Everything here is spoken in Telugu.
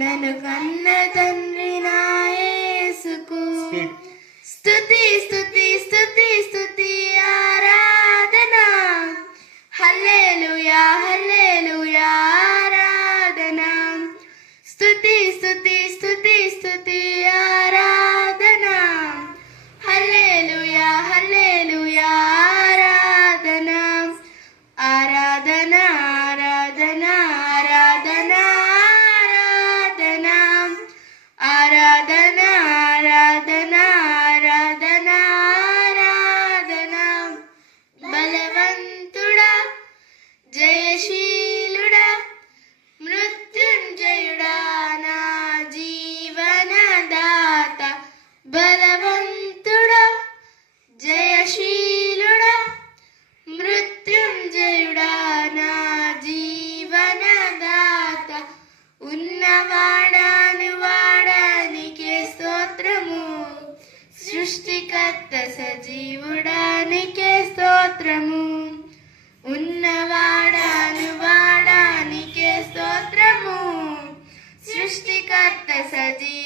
నన్ను కన్న తండ్రి నాయసుకు స్థుతి స్థుతి స్థుతి స్థుతి ఆరాధన. హల్లేలుయా హల్లేలుయా ఆరాధన. స్థుతి స్థుతి స్థుతి స్థుతి జయశీలుడా మృత్యుంజయుడా నా జీవనదాత. ఉన్నవాడాను వాడానికే స్తోత్రము. సృష్టికర్త సజీవుడానికే స్తోత్రము. ఉన్నవాడాను వాడానికే స్తోత్రము. సృష్టికర్త సజీ